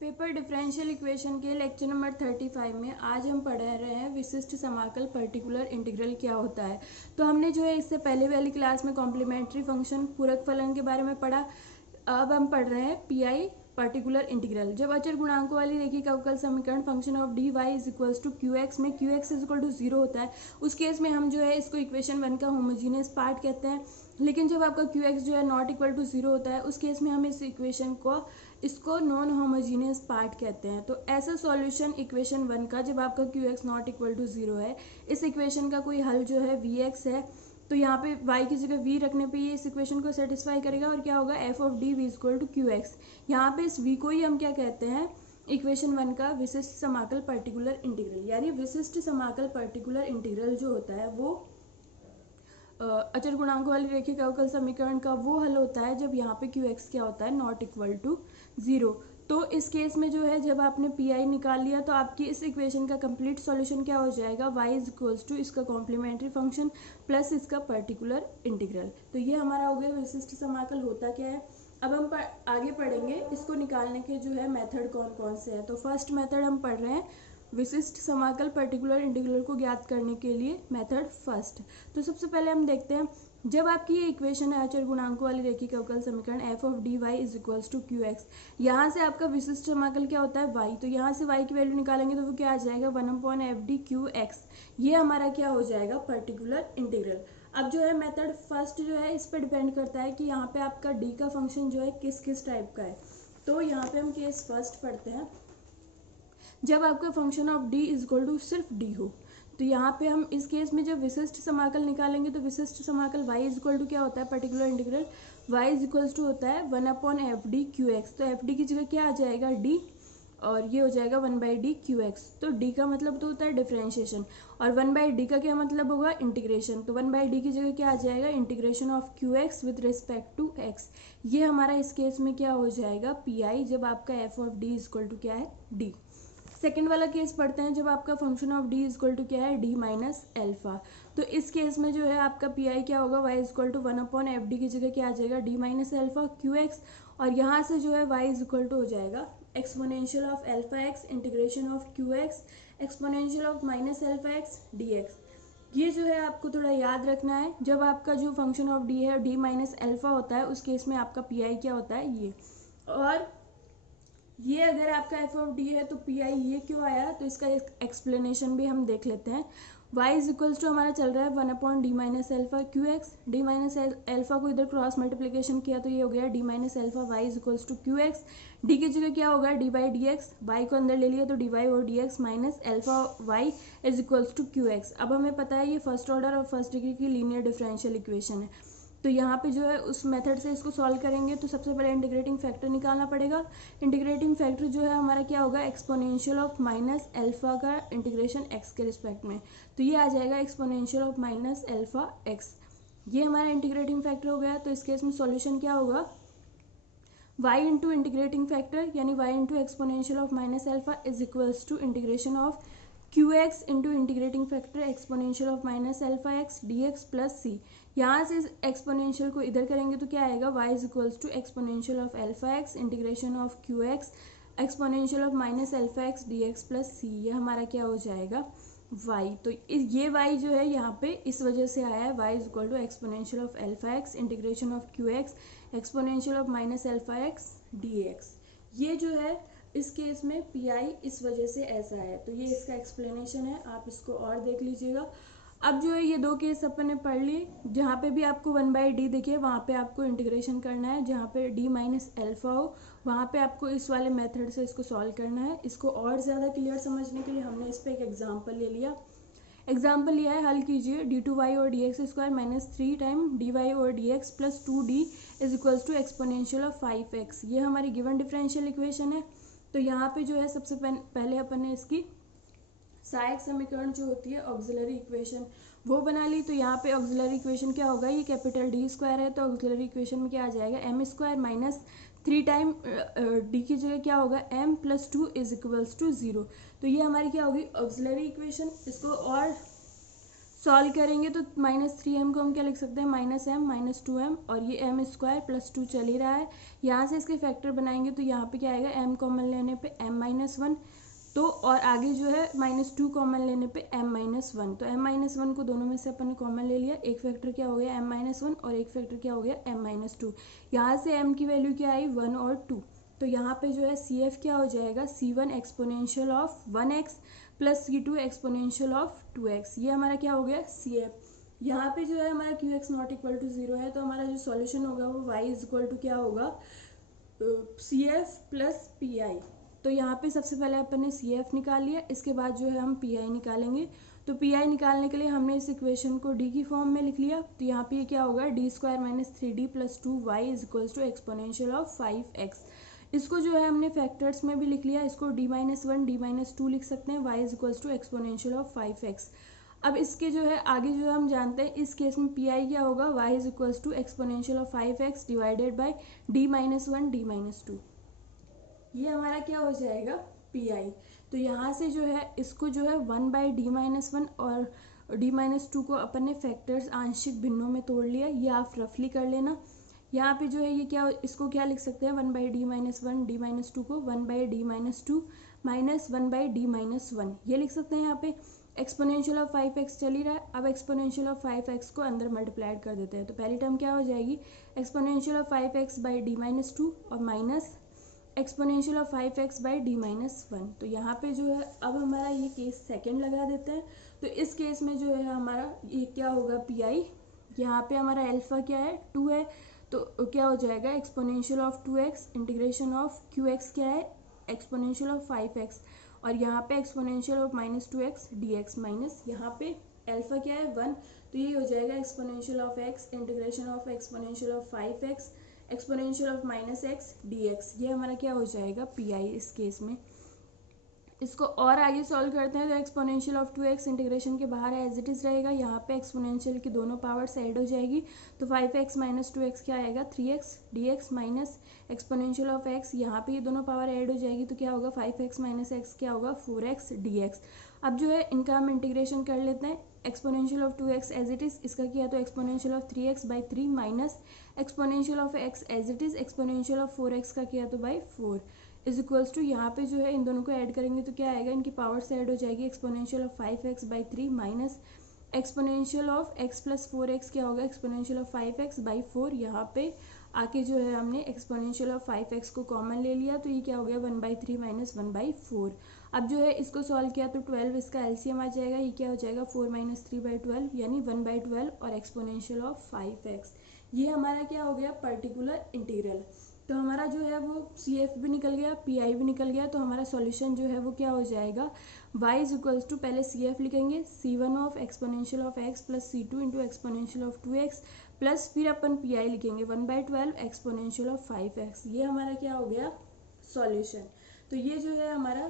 Paper differential equation के lecture number 35 में आज हम पढ़ रहे हैं विशिष्ट समाकल पर्टिकुलर इंटीग्रल क्या होता है। तो हमने जो है इससे पहले वाली क्लास में कॉम्प्लीमेंट्री फंक्शन पूरक फलन के बारे में पढ़ा। अब हम पढ़ रहे हैं पीआई पर्टिकुलर इंटीग्रल। जब अचर गुणांकों वाली रेखिक अवकल समीकरण function of D Y is equals to Q X में Q X is equal to 0 होता है, उस केस में हम जो है इसको इक्वेशन 1 का होमोजीनियस पार्ट कहते हैं। लेकिन जब आपका क्यू एक्स जो है नॉट इक्वल टू 0 होता है, उस केस में हम इस इक्वेशन को इसको नॉन होमोजीनियस पार्ट कहते हैं। तो ऐसा सॉल्यूशन इक्वेशन 1 का जब आपका Q x not equal to 0 है, इस इक्वेशन का कोई हल जो है वी एक्स है, तो यहाँ पे y की जगह v रखने पे ये इस इक्वेशन को सेटिस्फाई करेगा और क्या होगा f of d v equal to Q x. यहाँ पे इस v को ही हम क्या कहते हैं, इक्वेशन 1 का विशिष्ट समाकल पर्टिकुलर इंटीग्रल। यानी विशिष्ट समाकल पर्टिकुलर इंटीग्रल जो होता है वो अचर गुणांकों वाली रेखिक अवकल समीकरण का वो हल होता है जब यहाँ पे क्यू एक्स क्या होता है, नॉट इक्वल टू 0। तो इस केस में जो है जब आपने पी आई निकाल लिया तो आपकी इस इक्वेशन का कंप्लीट सॉल्यूशन क्या हो जाएगा, y इज इक्वल्स टू इसका कॉम्प्लीमेंट्री फंक्शन प्लस इसका पर्टिकुलर इंटीग्रल। तो ये हमारा हो गया विशिष्ट समाकल होता क्या है। अब हम आगे पढ़ेंगे इसको निकालने के जो है मेथड कौन कौन से हैं। तो फर्स्ट मेथड हम पढ़ रहे हैं विशिष्ट समाकल पर्टिकुलर इंटीग्रल को ज्ञात करने के लिए मेथड फर्स्ट। तो सबसे पहले हम देखते हैं, जब आपकी ये इक्वेशन है अचर गुणांकों वाली रेखिक अवकल समीकरण f of D Y is equals to Q x, यहाँ से आपका विशिष्ट समाकल क्या होता है y। तो यहाँ से y की वैल्यू निकालेंगे तो वो क्या आ जाएगा 1/f(d) क्यू एक्स। ये हमारा क्या हो जाएगा, पर्टिकुलर इंटीग्रल। अब जो है मेथड फर्स्ट जो है इस पर डिपेंड करता है कि यहाँ पे आपका d का फंक्शन जो है किस किस टाइप का है। तो यहाँ पे हम केस फर्स्ट पढ़ते हैं, जब आपका function of d is equal to सिर्फ d हो। तो यहाँ पे हम इस केस में जब विशिष्ट समाकल निकालेंगे तो विशिष्ट समाकल y इज इक्वल टू क्या होता है, particular integral y is equals to होता है 1/f(d) क्यू एक्स। तो f(d) की जगह क्या आ जाएगा, d, और ये हो जाएगा 1/d क्यू एक्स। तो d का मतलब तो होता है डिफरेंशिएशन और 1/d का क्या मतलब होगा, इंटीग्रेशन। तो 1/d की जगह क्या आ जाएगा, integration of Q x with respect to x। ये हमारा इस केस में क्या हो जाएगा, पी आई, जब आपका f of d is equal to क्या है, d। सेकेंड वाला केस पढ़ते हैं, जब आपका function of d is equal to क्या है, d माइनस एल्फा। तो इस केस में जो है आपका पी आई क्या होगा, y is equal to 1/f(d) की जगह क्या आ जाएगा, d minus alpha Q x. और यहाँ से जो है y इज इक्वल टू हो जाएगा exponential of alpha x integration of Q x exponential of minus alpha x D x. ये जो है आपको थोड़ा याद रखना है, जब आपका जो फंक्शन ऑफ d है d माइनस एल्फा होता है, उस केस में आपका पी आई क्या होता है, ये। और ये अगर आपका एफ ऑफ डी है तो पी आई ये क्यों आया, तो इसका एक्सप्लेनेशन भी हम देख लेते हैं। y इज इक्वल्स टू हमारा चल रहा है 1/d minus alpha Q x. D minus alpha को इधर क्रॉस मल्टीप्लीकेशन किया तो ये हो गया d minus alpha y is equals to Q x. D की जगह क्या होगा, d by d x, y को अंदर ले लिया तो dy और dx minus alpha y is equals to Q x. अब हमें पता है ये फर्स्ट ऑर्डर और फर्स्ट डिग्री की लीनियर डिफरेंशियल इक्वेशन है। तो यहाँ पे जो है उस मेथड से इसको सॉल्व करेंगे तो सबसे पहले इंटीग्रेटिंग फैक्टर निकालना पड़ेगा। इंटीग्रेटिंग फैक्टर जो है हमारा क्या होगा, एक्सपोनेंशियल ऑफ माइनस एल्फा का इंटीग्रेशन x के रिस्पेक्ट में। तो ये आ जाएगा exponential of minus alpha x। ये हमारा इंटीग्रेटिंग फैक्टर हो गया। तो इस केस में सॉल्यूशन क्या होगा, y इंटू इंटीग्रेटिंग फैक्टर यानी y into exponential of minus alpha is equals to integration of Q X into integrating factor exponential of minus alpha x D X plus C. यहाँ से इस exponential को इधर करेंगे तो क्या आएगा, y is equals to exponential of alpha x integration of Q x exponential of minus alpha x D X plus C. ये हमारा क्या हो जाएगा, y। तो ये y जो है यहाँ पे इस वजह से आया है, y is equal to exponential of alpha x integration of Q x exponential of minus alpha x D x. ये जो है इस केस में पी आई इस वजह से ऐसा है। तो ये इसका एक्सप्लेनेशन है, आप इसको और देख लीजिएगा। अब जो है ये दो केस अपन ने पढ़ लिए, जहाँ पे भी आपको 1/d देखिए वहाँ पे आपको इंटीग्रेशन करना है, जहाँ पे d माइनस एल्फा हो वहाँ पे आपको इस वाले मेथड से इसको सॉल्व करना है। इसको और ज़्यादा क्लियर समझने के लिए हमने इस पर एक एग्जाम्पल ले लिया। एग्जाम्पल लिया है, हल कीजिए d2y और dx square minus 3 time dy और dx plus 2d is equals to exponential of 5x। ये हमारी गिवन डिफरेंशियल इक्वेशन है। तो यहाँ पे जो है सबसे पहले अपन ने इसकी सहायक समीकरण जो होती है ऑक्सिलरी इक्वेशन वो बना ली। तो यहाँ पे ऑक्सिलरी इक्वेशन क्या होगा, ये कैपिटल डी स्क्वायर है तो ऑक्सिलरी इक्वेशन में क्या आ जाएगा, M square minus 3 time D की जगह क्या होगा, m plus 2 is equals to 0। तो ये हमारी क्या होगी ऑक्सिलरी इक्वेशन। इसको और सॉल्व करेंगे तो -3m को हम क्या लिख सकते हैं, -m -2m, और ये m² + 2 चल ही रहा है। यहाँ से इसके फैक्टर बनाएंगे तो यहाँ पे क्या आएगा, m कॉमन लेने पे m-1, तो और आगे जो है -2 कॉमन लेने पे m-1, तो m-1 को दोनों में से अपन ने कॉमन ले लिया। एक फैक्टर क्या हो गया m-1 और एक फैक्टर क्या हो गया m-2। यहाँ से m की वैल्यू क्या आई, 1 और 2, तो यहाँ पे जो है CF क्या हो जाएगा, C1 exponential of 1x + C2 exponential of 2x। ये हमारा क्या हो गया, CF। यहाँ पे जो है हमारा QX ≠ 0 है, तो हमारा जो सॉल्यूशन होगा वो y = क्या होगा, CF + PI। तो यहाँ पे सबसे पहले अपन ने CF निकाल लिया, इसके बाद जो है हम PI निकालेंगे। तो PI निकालने के लिए हमने इस इक्वेशन को D की फॉर्म में लिख लिया, तो यहाँ पे क्या होगा, d² - 3d + 2y = exponential of 5x। इसको जो है हमने फैक्टर्स में भी लिख लिया, इसको d-1 d-2 लिख सकते हैं, y = एक्सपोनेंशियल ऑफ 5x। अब इसके जो है आगे जो हम जानते हैं, इस केस में PI क्या होगा, y = exponential of 5x divided by d-1 d-2। ये हमारा क्या हो जाएगा, PI। तो यहाँ से जो है इसको जो है 1/d-1 और d-2 को अपन ने फैक्टर्स आंशिक भिन्नों में तोड़ लिया, ये आप रफली कर लेना। यहाँ पे जो है ये क्या, इसको क्या लिख सकते हैं, 1/d-1 d-2 को 1/d-2 माइनस 1/d-1 ये लिख सकते हैं। यहाँ पे एक्सपोनेंशियल ऑफ 5x चल ही रहा है, अब एक्सपोनेंशियल ऑफ 5x को अंदर मल्टीप्लाइड कर देते हैं, तो पहली टर्म क्या हो जाएगी, एक्सपोनेंशियल ऑफ 5x/d-2 और माइनस एक्सपोनेंशियल ऑफ 5x/d-1। तो यहाँ पे जो है अब हमारा ये केस सेकंड लगा देते हैं, तो इस केस में जो है हमारा ये क्या होगा, PI। यहाँ पे हमारा अल्फा क्या है, 2 है, तो क्या हो जाएगा, exponential of 2x integration of QX क्या है, एक्सपोनेंशियल ऑफ 5x, और यहाँ पे exponential of -2x dx minus यहाँ पे अल्फा क्या है, 1, तो ये हो जाएगा exponential of x integration of exponential of 5x exponential of -x dx। ये हमारा क्या हो जाएगा, PI इस केस में। इसको और आगे सॉल्व करते हैं तो एक्सपोनेंशियल ऑफ 2x इंटीग्रेशन के बाहर एज इट इज़ रहेगा, यहाँ पे एक्सपोनेंशियल की दोनों पावर्स ऐड हो जाएगी, तो 5x - 2x क्या आएगा, 3x dx minus exponential of x, यहाँ पे ये दोनों पावर ऐड हो जाएगी, तो क्या होगा, 5x - x क्या होगा, 4x dx। अब जो है इनका हम इंटीग्रेशन कर लेते हैं, exponential of 2x as it is, इसका किया तो exponential of 3x/3 minus exponential of x as it is, exponential of 4x का किया तो बाई 4 इज इक्वल्स टू, यहाँ पे जो है इन दोनों को ऐड करेंगे तो क्या आएगा, इनकी पावर से ऐड हो जाएगी, exponential of 5x/3 minus exponential of x + 4x क्या होगा, एक्सपोनेंशियल ऑफ 5x/4। यहाँ पे आके जो है हमने एक्सपोनेंशियल ऑफ 5x को कॉमन ले लिया, तो ये क्या हो गया, 1/3 माइनस 1/4। अब जो है इसको सॉल्व किया तो 12 इसका एलसीएम आ जाएगा, ये क्या हो जाएगा, 4 - 3/12 यानी 1/12 और एक्सपोनेंशियल ऑफ 5x। ये हमारा क्या हो गया, पर्टिकुलर इंटीग्रल। तो हमारा जो है वो CF भी निकल गया, PI भी निकल गया, तो हमारा सॉल्यूशन जो है वो क्या हो जाएगा, y = पहले CF लिखेंगे, C1 of exponential of x + C2 into exponential of 2x plus फिर अपन PI लिखेंगे 1/12 एक्सपोनेंशियल ऑफ 5x। ये हमारा क्या हो गया, सॉल्यूशन। तो ये जो है हमारा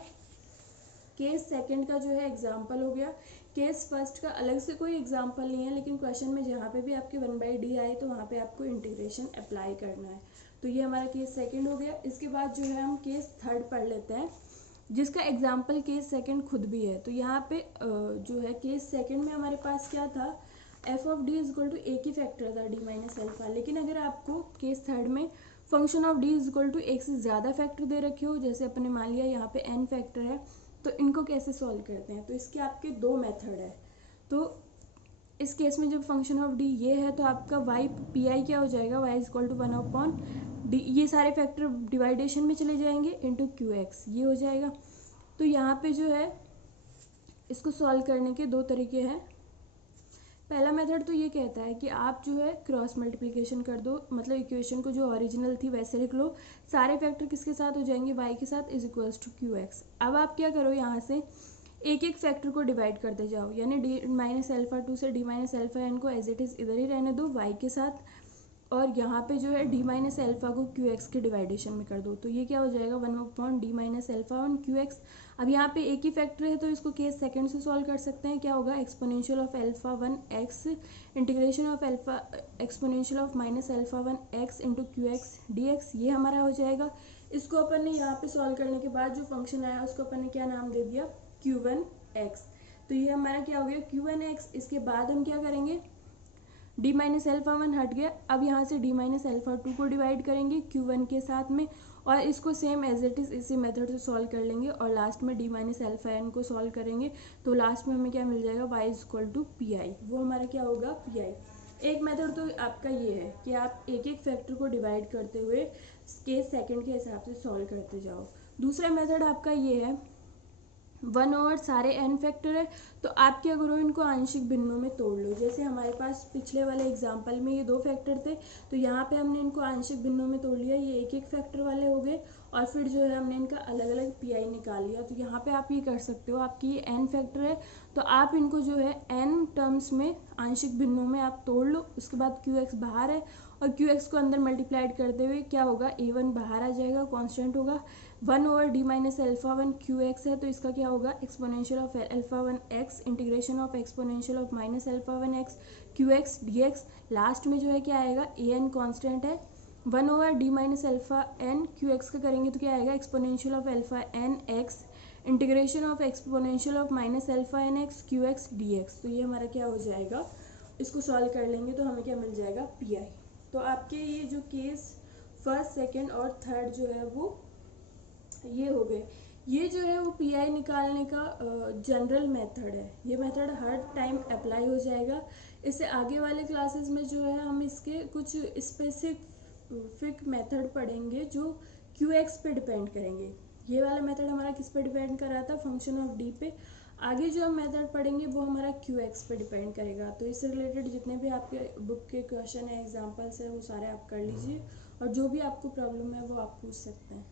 केस सेकंड का जो है एग्जाम्पल हो गया। केस फर्स्ट का अलग से कोई एग्जाम्पल नहीं है, लेकिन क्वेश्चन में जहाँ पे भी आपके 1/d आए तो वहाँ पे आपको इंटीग्रेशन अप्लाई करना है। तो ये हमारा केस सेकंड हो गया। इसके बाद जो है हम केस थर्ड पढ़ लेते हैं, जिसका एग्जाम्पल केस सेकंड खुद भी है। तो यहाँ पे जो है केस सेकंड में हमारे पास क्या था, f(d) = एक ही फैक्टर था d - अल्फा, लेकिन अगर आपको केस थर्ड में फंक्शन ऑफ d = एक से ज़्यादा फैक्टर दे रखे हो, जैसे अपने मान लिया यहाँ पे n फैक्टर है, तो इनको कैसे सॉल्व करते हैं, तो इसके आपके दो मेथड है। तो इस केस में जब फंक्शन ऑफ d ये है, तो आपका PI क्या हो जाएगा, y = 1/d, ये सारे फैक्टर डिवाइडेशन में चले जाएंगे इंटू QX, ये हो जाएगा। तो यहाँ पे जो है इसको सॉल्व करने के दो तरीके हैं। पहला मेथड तो ये कहता है कि आप जो है क्रॉस मल्टीप्लिकेशन कर दो, मतलब इक्वेशन को जो ओरिजिनल थी वैसे लिख लो, सारे फैक्टर किसके साथ हो जाएंगे, y के साथ इज इक्वल्स टू QX। अब आप क्या करो, यहाँ से एक एक फैक्टर को डिवाइड करते जाओ, यानी d - अल्फा 2 से d - अल्फा n को एज इट इज़ इधर ही रहने दो y के साथ, और यहाँ पे जो है d - अल्फा को QX के डिवाइडेशन में कर दो, तो ये क्या हो जाएगा, 1/d - अल्फा ऑन QX। अब यहाँ पे एक ही फैक्टर है तो इसको केस सेकंड से सॉल्व कर सकते हैं, क्या होगा, exponential of α1x integration of alpha exponential of -α1x into QX dx, ये हमारा हो जाएगा। इसको अपन ने यहाँ पे सॉल्व करने के बाद जो फंक्शन आया उसको अपन ने क्या नाम दे दिया, Q1x। तो ये हमारा क्या हो गया क्यू एन एक्स। इसके बाद हम क्या करेंगे, डी माइनस एल्फा वन हट गया, अब यहाँ से डी माइनस एल्फा टू को डिवाइड करेंगे क्यू वन के साथ में, और इसको सेम एज इट इज़ इसी मेथड से सॉल्व कर लेंगे, और लास्ट में डी माइनस एल्फा एन को सॉल्व करेंगे। तो लास्ट में हमें क्या मिल जाएगा, Y is equal to P I. वो हमारा क्या होगा, पी आई। एक मेथड तो आपका ये है कि आप एक एक फैक्टर को डिवाइड करते हुए केस सेकंड के हिसाब से सॉल्व करते जाओ। दूसरा मेथड आपका ये है, 1/, सारे n फैक्टर है, तो आप क्या करो, इनको आंशिक भिन्नों में तोड़ लो। जैसे हमारे पास पिछले वाले एग्जाम्पल में ये 2 फैक्टर थे, तो यहाँ पे हमने इनको आंशिक भिन्नों में तोड़ लिया, ये एक एक फैक्टर वाले हो गए, और फिर जो है हमने इनका अलग अलग पी निकाल लिया। तो यहाँ पे आप ये कर सकते हो, आपकी ये n फैक्टर है, तो आप इनको जो है n टर्म्स में आंशिक भिन्नों में आप तोड़ लो। उसके बाद QX बाहर है, और QX को अंदर मल्टीप्लाइड करते हुए क्या होगा, A1 बाहर आ जाएगा, कांस्टेंट होगा। 1/d minus alpha one QX है, तो इसका क्या होगा, exponential of alpha one x integration of exponential of minus alpha one x QX dx। Last में जो है क्या आएगा, AN कांस्टेंट है, 1/d minus alpha N QX का करेंगे तो क्या आएगा, exponential of alpha N X integration of exponential of minus alpha N X QX dx। तो ये हमारा क्या हो जाएगा, इसको सॉल्व कर लेंगे तो हमें क्या मिल जाएगा, पी आई। तो आपके ये जो केस फर्स्ट सेकेंड और थर्ड जो है वो ये हो गए। ये जो है वो पी आई निकालने का जनरल मेथड है, ये मेथड हर टाइम अप्लाई हो जाएगा। इससे आगे वाले क्लासेस में जो है हम इसके कुछ स्पेसिफिक मेथड पढ़ेंगे जो क्यू एक्स पे डिपेंड करेंगे। ये वाला मेथड हमारा किस पे डिपेंड कर रहा था, फंक्शन ऑफ डी पे। आगे जो हम मेथड पढ़ेंगे वो हमारा क्यू एक्स पे डिपेंड करेगा। तो इससे रिलेटेड जितने भी आपके बुक के क्वेश्चन है, एग्जाम्पल्स है, वो सारे आप कर लीजिए, और जो भी आपको प्रॉब्लम है वो आप पूछ सकते हैं।